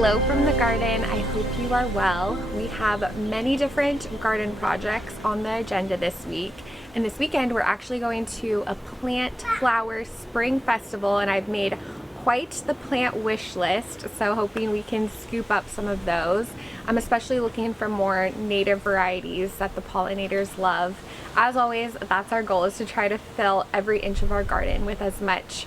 Hello from the garden. I hope you are well. We have many different garden projects on the agenda this week. And this weekend we're actually going to a plant flower spring festival, and I've made quite the plant wish list, so hoping we can scoop up some of those. I'm especially looking for more native varieties that the pollinators love. As always, that's our goal, is to try to fill every inch of our garden with as much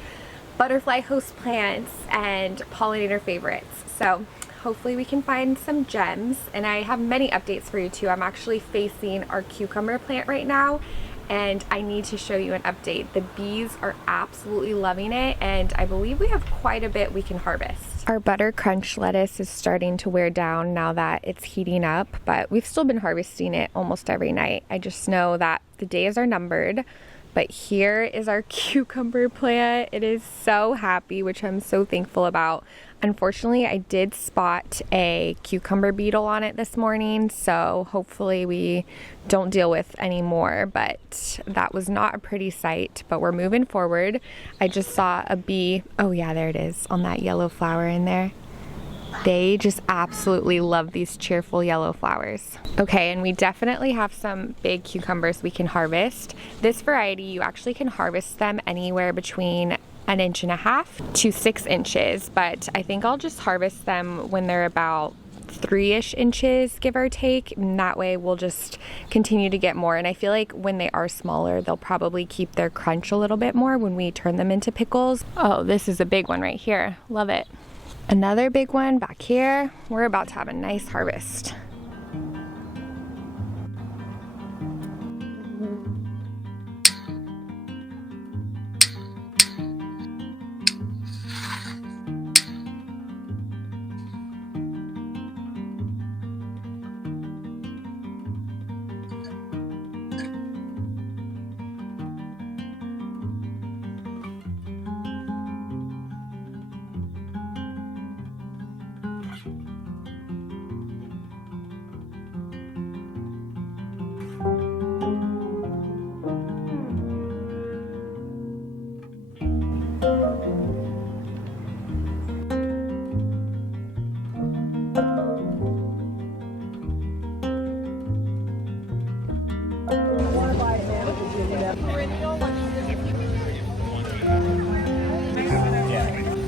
butterfly host plants and pollinator favorites. So hopefully we can find some gems, and I have many updates for you too. I'm actually facing our cucumber plant right now, and I need to show you an update. The bees are absolutely loving it, and I believe we have quite a bit we can harvest. Our butter crunch lettuce is starting to wear down now that it's heating up, but we've still been harvesting it almost every night. I just know that the days are numbered. But here is our cucumber plant. It is so happy, which I'm so thankful about. Unfortunately, I did spot a cucumber beetle on it this morning, so hopefully we don't deal with any more, but that was not a pretty sight, but we're moving forward. I just saw a bee. Oh yeah, there it is on that yellow flower in there. They just absolutely love these cheerful yellow flowers. Okay, and we definitely have some big cucumbers we can harvest. This variety, you actually can harvest them anywhere between 1.5 to 6 inches, but I think I'll just harvest them when they're about 3-ish inches, give or take, and that way we'll just continue to get more. And I feel like when they are smaller, they'll probably keep their crunch a little bit more when we turn them into pickles. Oh, this is a big one right here. Love it. Another big one back here. We're about to have a nice harvest.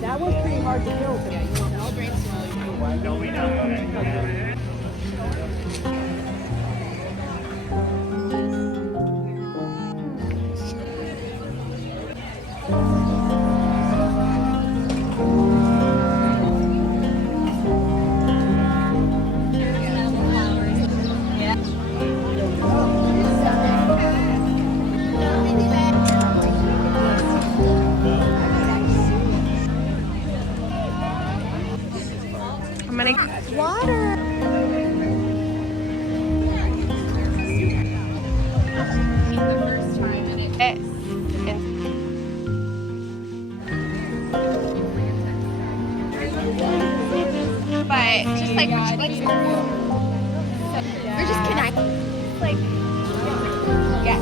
That was pretty hard to kill today. No, we know. I'm gonna water. But just like we're just connected. Like yes.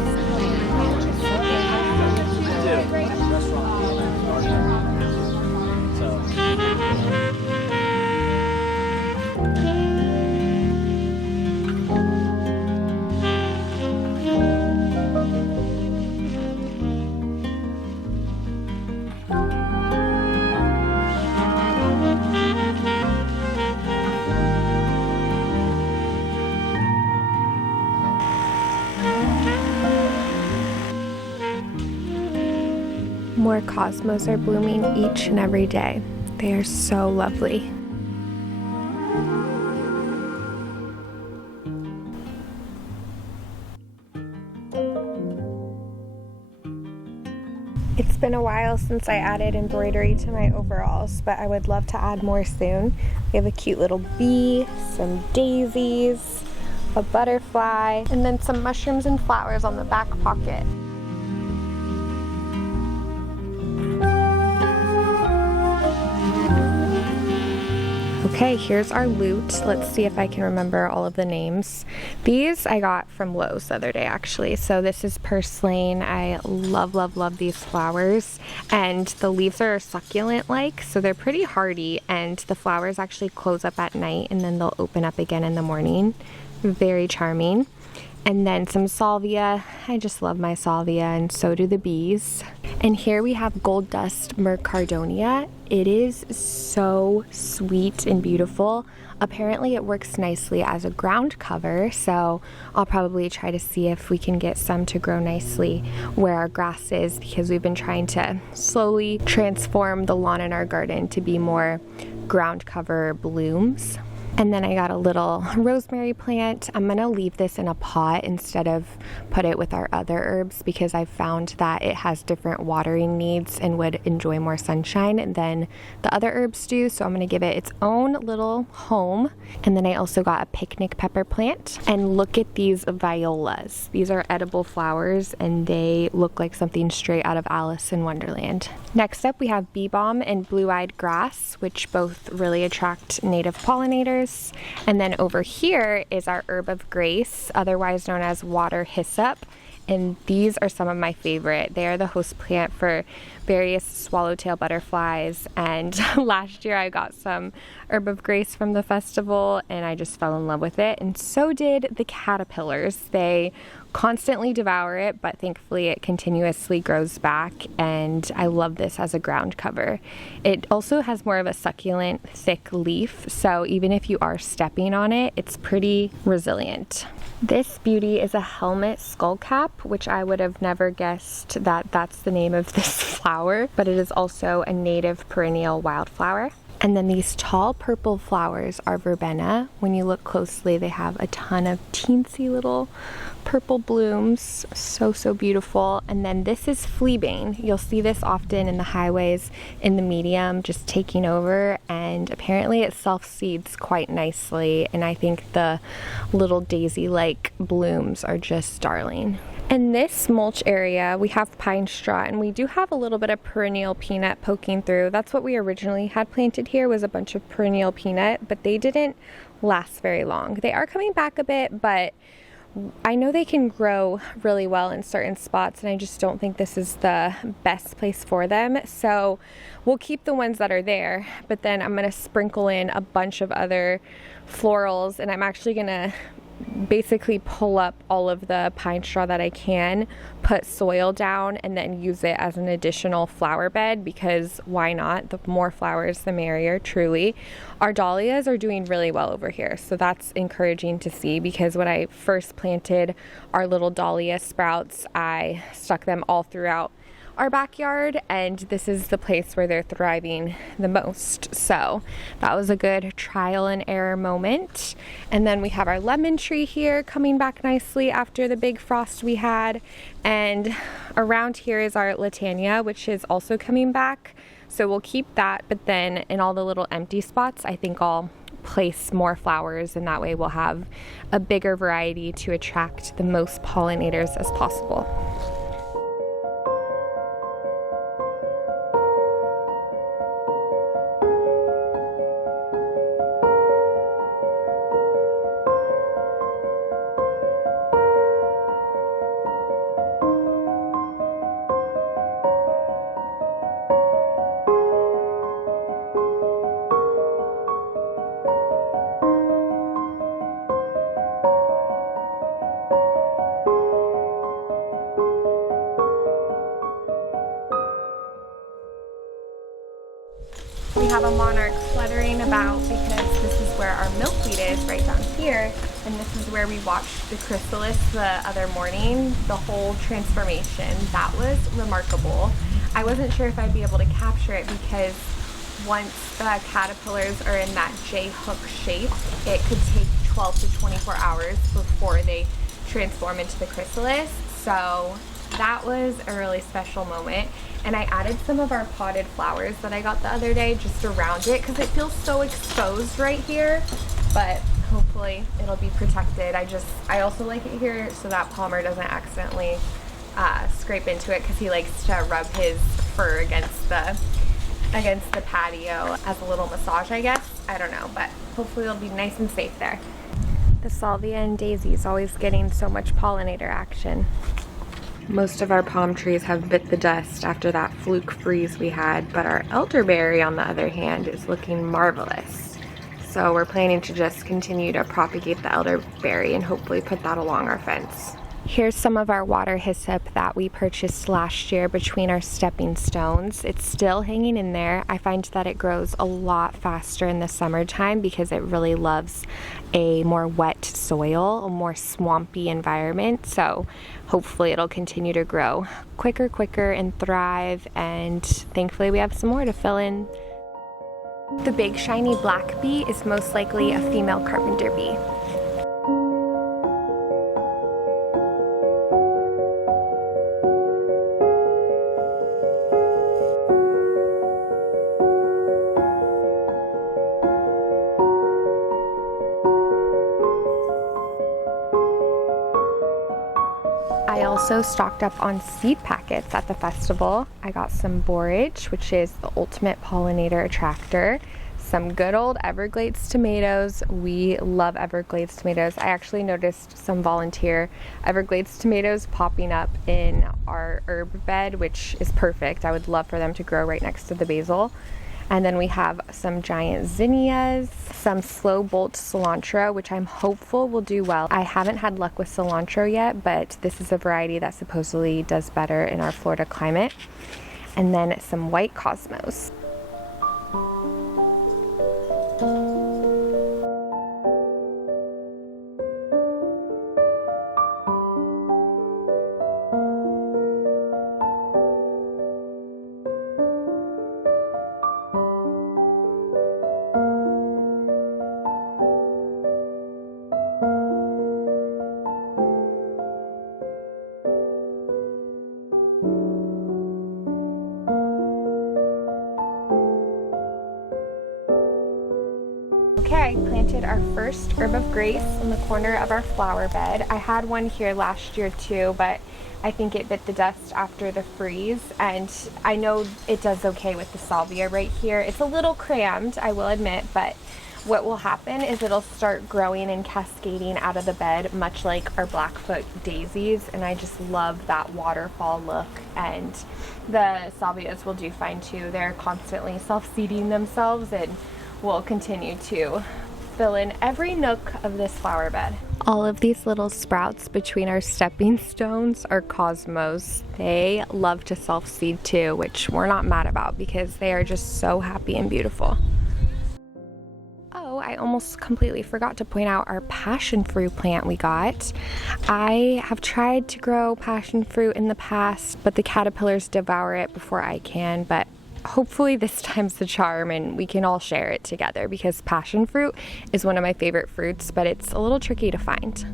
More cosmos are blooming each and every day. They are so lovely. It's been a while since I added embroidery to my overalls, but I would love to add more soon. We have a cute little bee, some daisies, a butterfly, and then some mushrooms and flowers on the back pocket. Okay, here's our loot. Let's see if I can remember all of the names. These I got from Lowe's the other day, actually. So this is purslane. I love, love, love these flowers. And the leaves are succulent-like, so they're pretty hardy. And the flowers actually close up at night, and then they'll open up again in the morning. Very charming. And then some salvia. I just love my salvia, and so do the bees. And here we have gold dust mercardonia. It is so sweet and beautiful. Apparently it works nicely as a ground cover, so I'll probably try to see if we can get some to grow nicely where our grass is, because we've been trying to slowly transform the lawn in our garden to be more ground cover blooms. And then I got a little rosemary plant. I'm gonna leave this in a pot instead of put it with our other herbs, because I've found that it has different watering needs and would enjoy more sunshine than the other herbs do. So I'm gonna give it its own little home. And then I also got a picnic pepper plant. And look at these violas. These are edible flowers, and they look like something straight out of Alice in Wonderland. Next up, we have bee balm and blue-eyed grass, which both really attract native pollinators. And then over here is our herb of grace, otherwise known as water hyssop. And these are some of my favorite. They are the host plant for various swallowtail butterflies. And last year I got some herb of grace from the festival, and I just fell in love with it. And so did the caterpillars. They constantly devour it, but thankfully it continuously grows back, and I love this as a ground cover. It also has more of a succulent, thick leaf, so even if you are stepping on it, it's pretty resilient. This beauty is a helmet skullcap, which I would have never guessed that that's the name of this flower, but it is also a native perennial wildflower. And then these tall purple flowers are verbena. When you look closely, they have a ton of teensy little purple blooms. So, so beautiful. And then this is fleabane. You'll see this often in the highways in the medium, just taking over. And apparently it self-seeds quite nicely. And I think the little daisy-like blooms are just darling. In this mulch area, we have pine straw, and we do have a little bit of perennial peanut poking through. That's what we originally had planted here, was a bunch of perennial peanut, but they didn't last very long. They are coming back a bit, but I know they can grow really well in certain spots, and I just don't think this is the best place for them. So we'll keep the ones that are there, but then I'm gonna sprinkle in a bunch of other florals, and I'm actually gonna basically pull up all of the pine straw that I can, put soil down, and then use it as an additional flower bed, because why not? The more flowers, the merrier, truly. Our dahlias are doing really well over here, so that's encouraging to see, because when I first planted our little dahlia sprouts, I stuck them all throughout our backyard, and this is the place where they're thriving the most. So that was a good trial and error moment. And then we have our lemon tree here coming back nicely after the big frost we had. And around here is our latania, which is also coming back. So we'll keep that, but then in all the little empty spots, I think I'll place more flowers, and that way we'll have a bigger variety to attract the most pollinators as possible. We have a monarch fluttering about because this is where our milkweed is, right down here, and this is where we watched the chrysalis the other morning, the whole transformation. That was remarkable. I wasn't sure if I'd be able to capture it, because once the caterpillars are in that J-hook shape, it could take 12 to 24 hours before they transform into the chrysalis. So that was a really special moment. And I added some of our potted flowers that I got the other day just around it, because it feels so exposed right here, but hopefully it'll be protected. I also like it here so that Palmer doesn't accidentally scrape into it, because he likes to rub his fur against the patio as a little massage, I guess. I don't know, but hopefully it'll be nice and safe there. The salvia and daisy is always getting so much pollinator action. Most of our palm trees have bit the dust after that fluke freeze we had, but our elderberry, on the other hand, is looking marvelous. So we're planning to just continue to propagate the elderberry and hopefully put that along our fence. Here's some of our water hyssop that we purchased last year between our stepping stones. It's still hanging in there. I find that it grows a lot faster in the summertime because it really loves a more wet soil, a more swampy environment. So hopefully it'll continue to grow quicker and thrive, and thankfully we have some more to fill in. The big shiny black bee is most likely a female carpenter bee. I also stocked up on seed packets at the festival. I got some borage, which is the ultimate pollinator attractor, some good old Everglades tomatoes. We love Everglades tomatoes. I actually noticed some volunteer Everglades tomatoes popping up in our herb bed, which is perfect. I would love for them to grow right next to the basil. And then we have some giant zinnias, some slow bolt cilantro, which I'm hopeful will do well. I haven't had luck with cilantro yet, but this is a variety that supposedly does better in our Florida climate. And then some white cosmos. Okay, I planted our first herb of grace in the corner of our flower bed. I had one here last year too, but I think it bit the dust after the freeze, and I know it does okay with the salvia right here. It's a little crammed, I will admit, but what will happen is it'll start growing and cascading out of the bed, much like our Blackfoot daisies, and I just love that waterfall look. And the salvias will do fine too. They're constantly self-seeding themselves and will continue to fill in every nook of this flower bed. All of these little sprouts between our stepping stones are cosmos. They love to self-seed too, which we're not mad about because they are just so happy and beautiful. Oh, I almost completely forgot to point out our passion fruit plant we got. I have tried to grow passion fruit in the past, but the caterpillars devour it before I can, but hopefully this time's the charm and we can all share it together, because passion fruit is one of my favorite fruits, but it's a little tricky to find.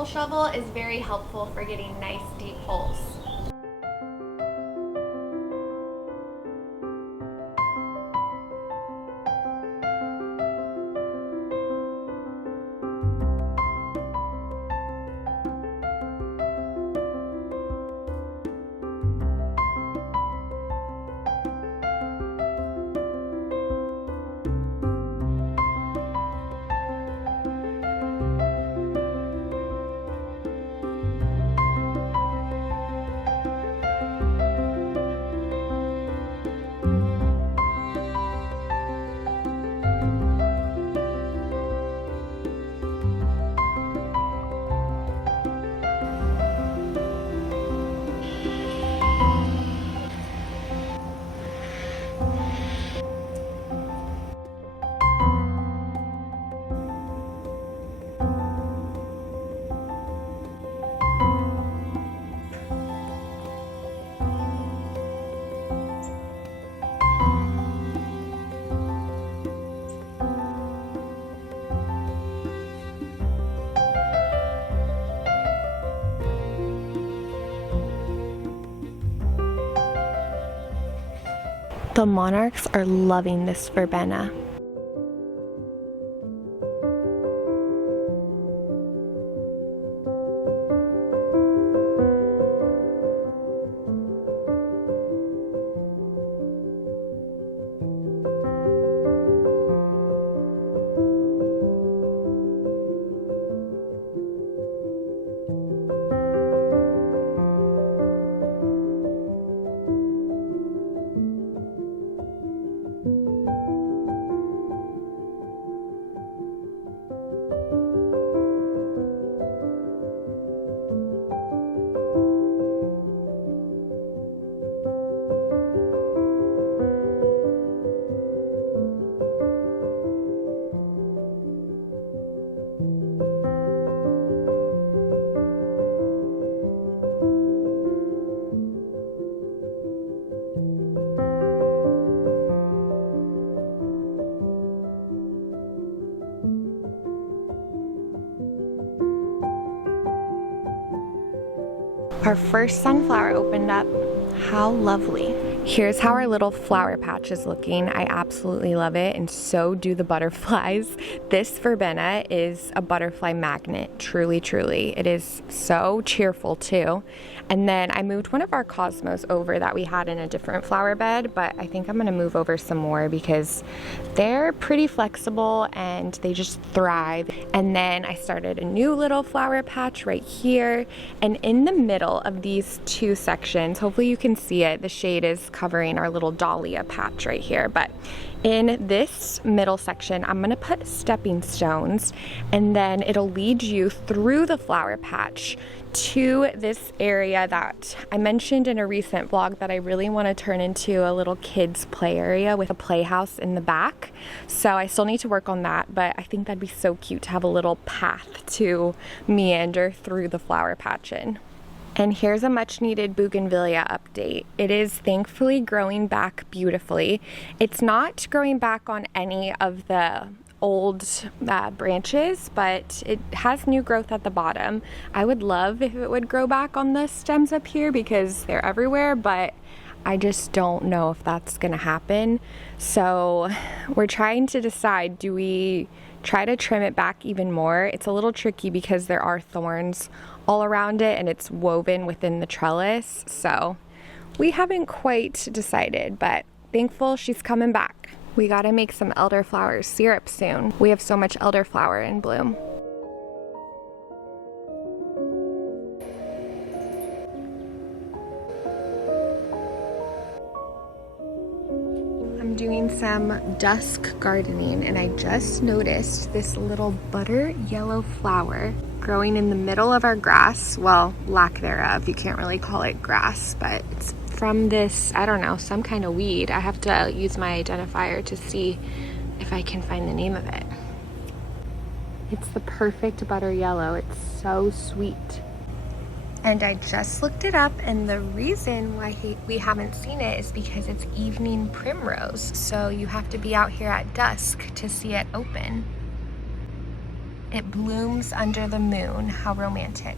hole shovel is very helpful for getting nice deep holes. The monarchs are loving this verbena. Our first sunflower opened up. How lovely. Here's how our little flower patch is looking. I absolutely love it, and so do the butterflies. This verbena is a butterfly magnet, truly, truly. It is so cheerful too. And then I moved one of our cosmos over that we had in a different flower bed, but I think I'm gonna move over some more because they're pretty flexible and they just thrive. And then I started a new little flower patch right here. And in the middle of these two sections, hopefully you can see it, the shade is covering our little dahlia patch right here. But in this middle section, I'm gonna put stepping stones, and then it'll lead you through the flower patch to this area that I mentioned in a recent vlog that I really want to turn into a little kids play area with a playhouse in the back. So I still need to work on that, but I think that'd be so cute to have a little path to meander through the flower patch in. And here's a much needed bougainvillea update. It is thankfully growing back beautifully. It's not growing back on any of the old branches, but it has new growth at the bottom. I would love if it would grow back on the stems up here because they're everywhere, but I just don't know if that's gonna happen. So we're trying to decide, do we try to trim it back even more? It's a little tricky because there are thorns all around it and it's woven within the trellis. So we haven't quite decided, but thankful she's coming back. We gotta make some elderflower syrup soon. We have so much elderflower in bloom. I'm doing some dusk gardening and I just noticed this little butter yellow flower growing in the middle of our grass. Well, lack thereof, you can't really call it grass, but it's from this, I don't know, some kind of weed. I have to use my identifier to see if I can find the name of it. It's the perfect butter yellow. It's so sweet. And I just looked it up, and the reason why we haven't seen it is because it's evening primrose. So you have to be out here at dusk to see it open. It blooms under the moon. How romantic.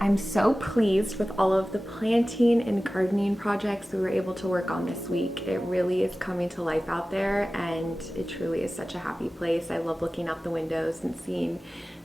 I'm so pleased with all of the planting and gardening projects we were able to work on this week. It really is coming to life out there, and it truly is such a happy place. I love looking out the windows and seeing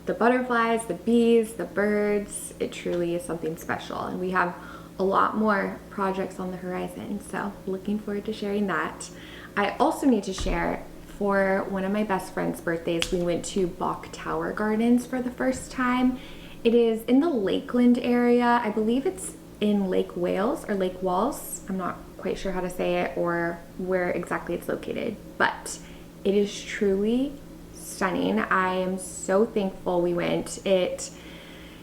the butterflies, the bees, the birds. It truly is something special, and we have a lot more projects on the horizon, so looking forward to sharing that. I also need to share, for one of my best friend's birthdays, we went to Bok Tower Gardens for the first time. It is in the Lakeland area. I believe it's in Lake Wales or Lake Walls. I'm not quite sure how to say it or where exactly it's located, but it is truly stunning. I am so thankful we went. It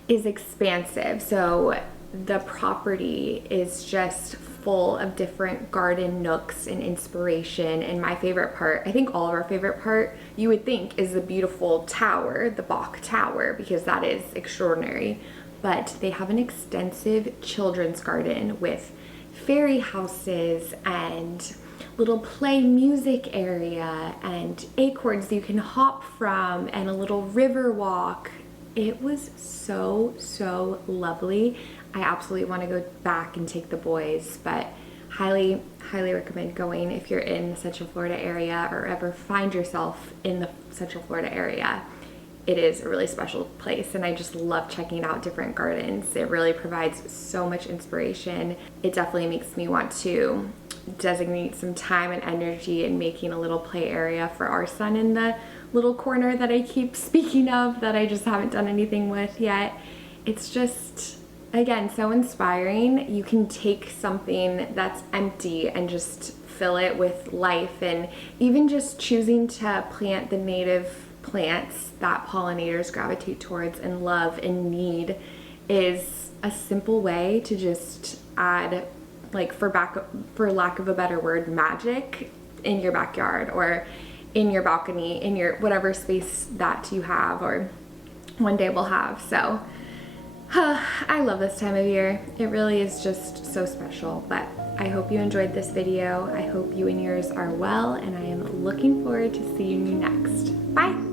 is expansive, so the property is just full of different garden nooks and inspiration. And my favorite part, I think all of our favorite part, you would think, is the beautiful tower, the Bok Tower, because that is extraordinary. But they have an extensive children's garden with fairy houses and little play music area and acorns you can hop from and a little river walk. It was so lovely. I absolutely want to go back and take the boys, but highly recommend going if you're in the Central Florida area or ever find yourself in the Central Florida area. It is a really special place, and I just love checking out different gardens. It really provides so much inspiration. It definitely makes me want to designate some time and energy in making a little play area for our son in the little corner that I keep speaking of that I just haven't done anything with yet. It's just, again, so inspiring. You can take something that's empty and just fill it with life, and even just choosing to plant the native plants that pollinators gravitate towards and love and need is a simple way to just add, like, for lack of a better word, magic in your backyard or in your balcony, in your whatever space that you have or one day we'll have. So I love this time of year. It really is just so special. But I hope you enjoyed this video. I hope you and yours are well, and I am looking forward to seeing you next. Bye.